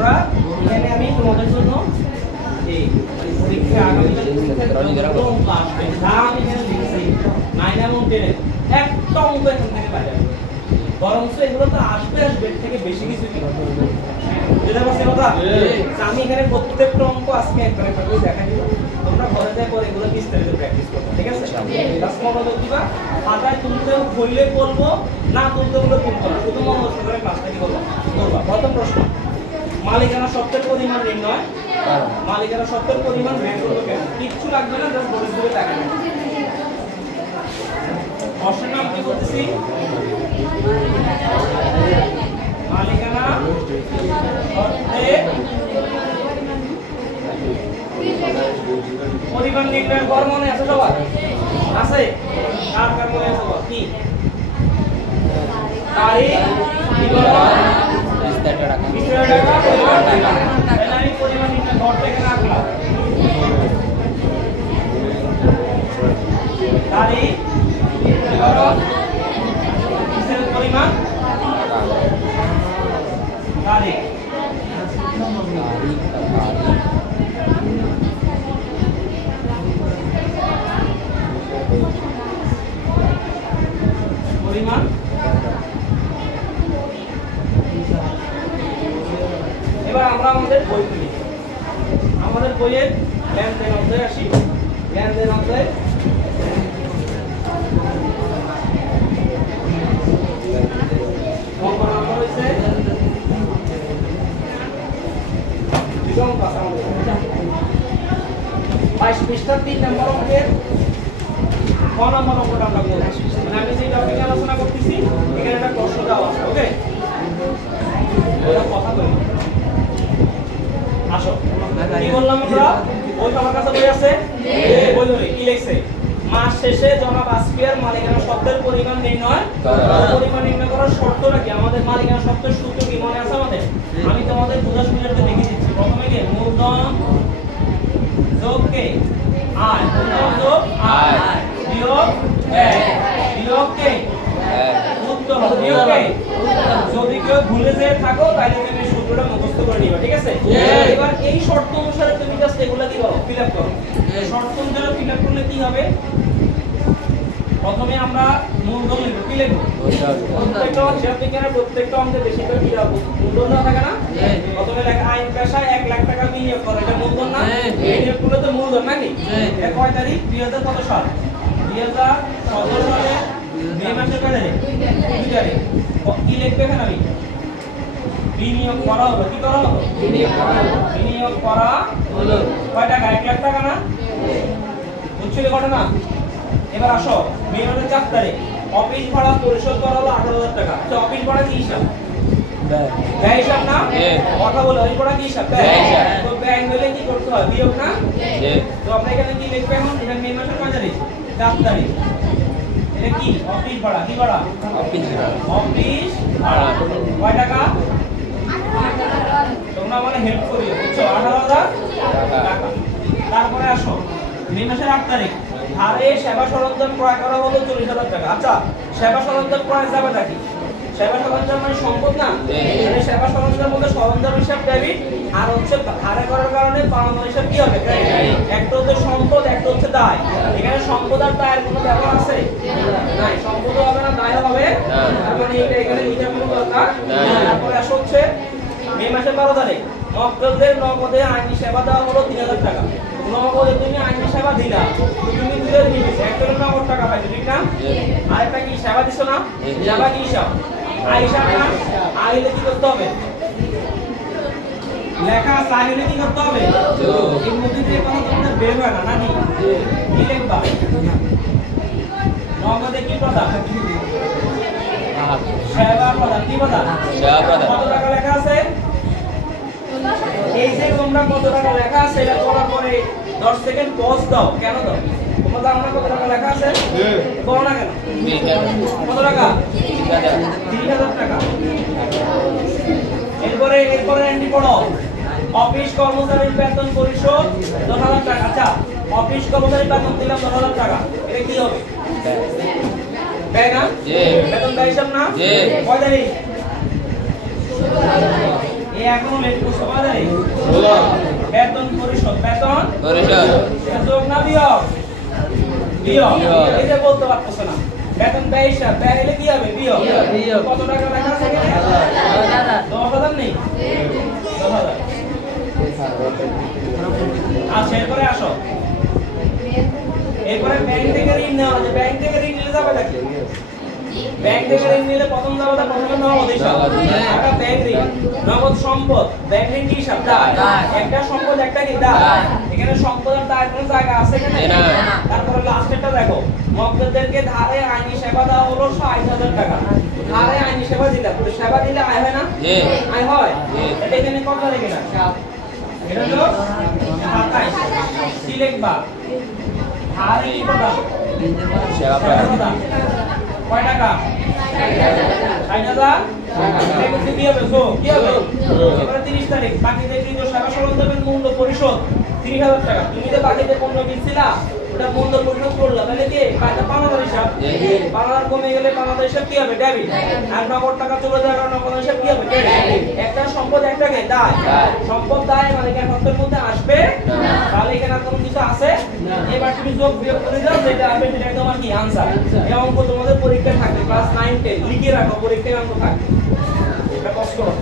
আমরা এখানে আমি তোমাদের জন্য এই পরীক্ষা আগামীকাল পরীক্ষা আসবে আমি এখানে লিখছি 9 এবং 10 একটা অঙ্ক এখান থেকে পাওয়া যাবে বরং এগুলো তো আসবে থেকে বেশি কিছু কি বুঝতে পারছেন কথা আমি এখানে প্রত্যেকটা অঙ্ক আজকে একবারে করে দেখা দিব তোমরা ঘরে যায় পরে এগুলো বিস্তারিত প্র্যাকটিস করবে ঠিক আছে বাস মনোযোগ দিবা খাতায় তুলতে বললে বলবো না তুলতে বললে তুলতে হবে শুধু মনোযোগ সহকারে ক্লাসটা কি করবা প্রথম প্রশ্ন মালিকানা সত্ত্বের পরিমাণ নির্ণয় মালিকানা সত্ত্বের পরিমাণ বের করতে কেন কিচ্ছু লাগবে না জাস্ট বলে দিলে তাকাবে প্রশ্নের নাম কি বলতেছি মালিকানা সত্ত্বের পরিমাণ নির্ণয় কর মনে আছে সবার আছে কার কার মনে আছে কি তারিখ বিবরণ বিস্তারিত টাকা পরিমাণ টাকা তাহলে আমি পরিমাণ নির্ণয় কর থেকে রাখলাম তারিখ বিবরণ বিস্তারিত পরিমাণ তারিখ পরিমাণ এবার আমরা আমাদের বই খুলি আমাদের বইয়ের লেনদেন অধ্যায়ে আসি লেনদেন অধ্যায়ে অঙ্ক নাম্বার হচ্ছে 22 পৃষ্ঠার 3 নম্বর অঙ্কের ক নম্বর অঙ্কটা আমরা করব মানে আমি যে টপিকে আলোচনা করতেছি এখানে একটা প্রশ্ন দেওয়া আছে ওকে ওটা কথা বলি আসো কি বললাম আমরা ওই আমার কাছে বই আছে বই ধরে কি লিখছে মাস শেষে জনাব আসফিয়ার মালিকানা সত্ত্বের পরিমাণ নির্ণয় পরিমাণ নির্ণয় করার শর্তটা কি আমাদের মালিকানা সত্ত্বের সূত্র কি মনে আছে আমাদের আমি তোমাদের বোঝার সুবিধার্থে লিখে দিচ্ছি প্রথমে কি মূলধন যোগ কে আয় মূলধন যোগ আয় বিয়োগ ব্যয় বিয়োগ কে উত্তর বিয়োগ কে যদি কেউ ভুলে যেয়ে থাকো তাহলে তুমি সূত্রটা মুখস্থ করে নিবা ঠিক আছে এবার এই শর্ত অনুসারে তুমি জাস্ট এগুলা দিবা ফিল আপ করো শর্ত অনুসারে ফিল আপ করলে কি হবে প্রথমে আমরা মূলধন লিখব কি লিখব প্রত্যেকটা হিসাব বিজ্ঞানের প্রত্যেকটা অঙ্কে বেশি করে কি হবে মূলধন না থাকে না প্রথমে লেখা আইন পেশায় 1 লাখ টাকা বিনিয়োগ করে এটা মূলধন না বিনিয়োগ করলে তো মূলধন নাকি এটা কয় তারিখ 2000 কত সাল 2017 সালে মে মাসের কয় তারিখ 2 তারিখ কি লিখবে এখানে আমি বিনিয়োগ করা হলো কি করা হলো বিনিয়োগ করা হলো কয় টাকা 1 লাখ টাকা না বুঝছিলে ঘটনা এবার আসো মে মাসের 4 তারিখ অফিস ভাড়া পরিশোধ করা হলো 18000 টাকা তো অফিস ভাড়া কি হিসাব ব্যয় হিসাব না কথা বলে অফিস ভাড়া কি হিসাব ব্যয় তো ব্যয় হলে কি করতে হয় বিয়োগ না তো আমরা এখানে কি লিখব এখন এটা মে মাসের কয় তারিখ 4 তারিখ এটা কি অফিস ভাড়া কি ভাড়া অফিস ভাড়া কয় টাকা তোমরা মানে হেল্প করিও বুঝছো 18000 টাকা তারপরে আসো মে মাসের 8 তারিখ ধারে সেবা সরঞ্জাম ক্রয় করা হলো 40000 টাকা আচ্ছা সেবা সরঞ্জাম ক্রয় যাবে নাকি সেবা সরঞ্জাম মানে সম্পদ না মানে সেবা সরঞ্জামের মধ্যে সরঞ্জাম হিসাব ডেবিট আর হচ্ছে ধারে করার কারণে পাওনা হিসাব কি হবে একটা হচ্ছে সম্পদ একটা হচ্ছে দায় এখানে সম্পদ আর দায়ের কোনো ব্যাপার আছে নাই সম্পদও হবে না দায়ও হবে তার মানে এটা এখানে লিখে কোনো দরকার তারপরে আসে হচ্ছে মে মাসের 12 তারিখ মক্কেলদের নগদে আইনি সেবা দেওয়া হলো 3000 টাকা নগদে তুমি আইনি সেবা দিলা তুমি দিলে নিবে একটা নগদ টাকা পাইছো ঠিক না আর একটা কি সেবা দিছো না সেবা কি হিসাব আই হিসাব না আইলে কি করতে হবে লেখা চাইলে কি করতে হবে এর মধ্যে যে কোনো তোমাদের বের হয় না নাকি কি লিখবা নগদে কি প্রদান সেবা প্রদান কি প্রদান সেবা প্রদান কত টাকা লেখা আছে এই যে তোমরা কত টাকা লেখা আছে এটা করার পরে 10 সেকেন্ড পজ দাও কেন দাও তোমরা জানো না কত টাকা লেখা আছে বলো না কেন কত টাকা 3000 টাকা এরপরে এন্ট্রি পড়ো অফিস কর্মচারীর বেতন পরিশোধ 10000 টাকা আচ্ছা অফিস কর্মচারীর বেতন দিলাম 10000 টাকা এটা কি হবে ব্যয় না বেতন ব্যয় হিসাব না কয় তারিখ এই এখনো লেট করতে পারা যায় বেতন পরিশোধ এটা যোগ না বিয়োগ বিয়োগ এই যে বলতে পারতেছ না বেতন ব্যয় হিসাব ব্যয় হলে কি হবে বিয়োগ কত টাকা লেখা আছে এখানে 10,000 নেই 10,000 আচ্ছা এরপরে আসো এরপরে ব্যাংক থেকে ঋণ নেওয়া আছে ব্যাংক থেকে ঋণ নিলে যাবে নাকি ব্যাংক থেকে ঋণ নিলে প্রথম যাবে প্রথমে নগদ হিসাব একটা ব্যাংক ঋণ নগদ সম্পদ ব্যাংক ঋণ কি হিসাব দায় একটা সম্পদ একটা কি দায় এখানে সম্পদের দায় কোন জায়গা আছে এখানে তারপরে লাস্টেরটা দেখো মক্কেলদেরকে ধারে আইনি সেবা দেওয়া হলো 60,000 টাকা ধারে আইনি সেবা দিলে সেবা দিলে আয় হয় না আয় হয় এটা এখানে কত লাগে না এটা হলো 27 সিলেক্ট বা ধারে কি প্রদান সেবা প্রদান কয় টাকা 60,000 এটা কিন্তু কি হবে গো কি হবে এবারে 30 তারিখ বাকিতে কিন্তু সেবা সরঞ্জামের মূল্য পরিশোধ 30,000 টাকা তুমি যে বাকিতে পণ্য কিনছিলা ওটা মূল্য পরিশোধ করলা তাহলে কি বাকিতে 5,000 হিসাব 5,000 কমে গেলে 5,000 হিসাব কি হবে ডেবিট আর নগদ টাকা চলে যাওয়ার নগদ হিসাব কি হবে ক্রেডিট একটা সম্পদ একটাকে দায় সম্পদ দায় মানে এখানে শর্তের মধ্যে আসবে তাহলে এখানে আর কোনো কিছু আছে এবার তুমি যোগ বিয়োগ করে দাও যেটা আসবে সেটা তোমার কি आंसर এই অঙ্ক তোমাদের পরীক্ষায় থাকবে ক্লাস 9 10 লিখে রাখো পরীক্ষায় অঙ্ক থাকবে এটা কষ্ট করো